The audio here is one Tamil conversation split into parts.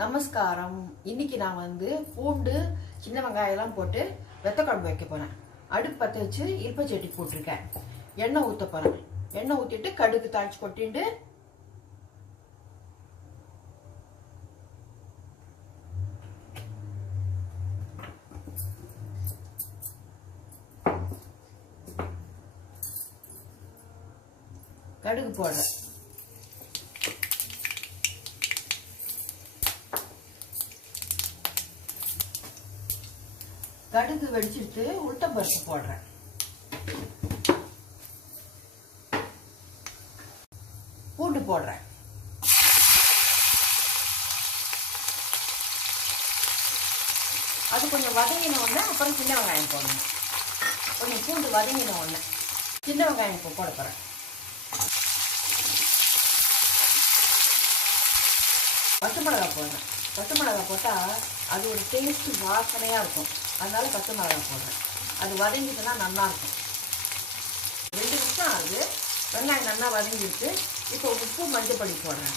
நமஸ்காரம். இன்னைக்கு நான் பூண்டு சின்ன வெங்காயம்லாம் போட்டு வெத்த குழம்பு வைக்க போறேன். அடுப்பு பற்ற வச்சு இருப்பச்சட்டி போட்டிருக்கேன். எண்ணெய் ஊற்ற போறேன். எண்ணெய் ஊற்றிட்டு கடுகு தாளிச்சு கொட்டிட்டு கடுகு போடுறேன். கடுகு வெடிச்சிட்டு உளுத்தம்பருப்பு போடுறேன். பூண்டு போடுறேன். அது கொஞ்சம் வதங்கின உடனே அப்புறம் சின்ன வெங்காயம் போடணும். கொஞ்சம் பூண்டு வதங்கின உடனே சின்ன வெங்காயம் இப்போ போட போறேன். பச்சை மிளகாய் போடுறேன். பச்சை மிளகாய் போட்டால் அது ஒரு டேஸ்ட் வாசனையாக இருக்கும். அதனால பச்சை மிளகாய் போடுறேன். அது வதங்கிட்டுனா நல்லா இருக்கும். 2 நிமிஷம் ஆகுது. வெங்காயம் நல்லா வதங்கிட்டு இப்போ உப்பு மஞ்சள் பொடி போடுறேன்.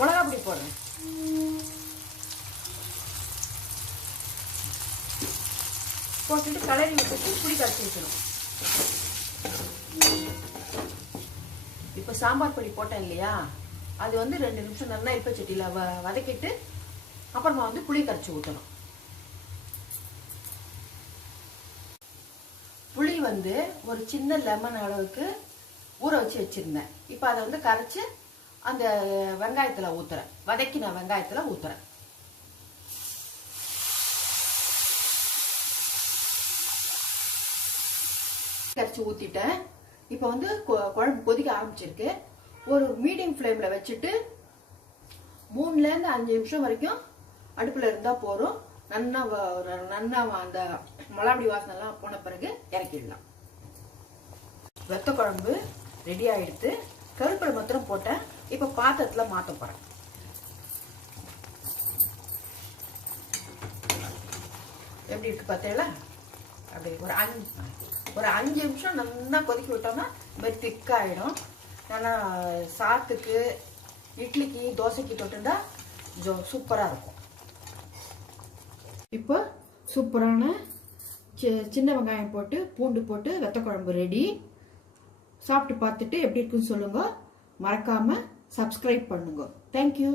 மிளகா பொடி போடுறேன். போட்டுட்டு கலரி விட்டுட்டு புளி கரைச்சி வைக்கணும். இப்போ சாம்பார் பொடி போட்டேன் இல்லையா, அது 2 நிமிஷம் நல்லா இருப்பச்சட்டியில் வதக்கிட்டு அப்புறமா புளி கரைச்சி ஊற்றணும். புளி ஒரு சின்ன லெமன் அளவுக்கு ஊற வச்சு வச்சிருந்தேன். இப்போ அதை கரைச்சி அந்த வெங்காயத்தில் ஊத்துறேன். வதக்கின வெங்காயத்தில் ஊத்துறேன். கரைச்சி ஊத்திட்டேன். இப்போ குழம்பு கொதிக்க ஆரம்பிச்சிருக்கு. ஒரு மீடியம் ஃப்ளேம்ல வச்சுட்டு 3 to 5 நிமிஷம் வரைக்கும் அடுப்புல இருந்தா போதும். நல்லா அந்த மிளகாடி வாசனை எல்லாம் போன பிறகு இறக்கிடலாம். வெத்த குழம்பு ரெடி ஆயிடுத்து. கருவேப்பிலை மாத்திரம் போட்டேன். இப்போ பாத்திரத்துல மாத்த போறேன். எப்படி இருக்கு பார்த்தீங்களா? அப்படி ஒரு 5 நிமிஷம் நல்லா கொதிக்க விட்டோம்னா திக்காயிடும். நல்லா சாத்துக்கு, இட்லிக்கு, தோசைக்கு தொட்டுண்டா சூப்பரா இருக்கும். இப்போ சூப்பரான சின்ன வெங்காயம் போட்டு பூண்டு போட்டு வெத்த குழம்பு ரெடி. சாப்பிட்டு பார்த்துட்டு எப்படி இருக்குன்னு சொல்லுங்க. மறக்காம சப்ஸ்கிரைப் பண்ணுங்க. தேங்க்யூ.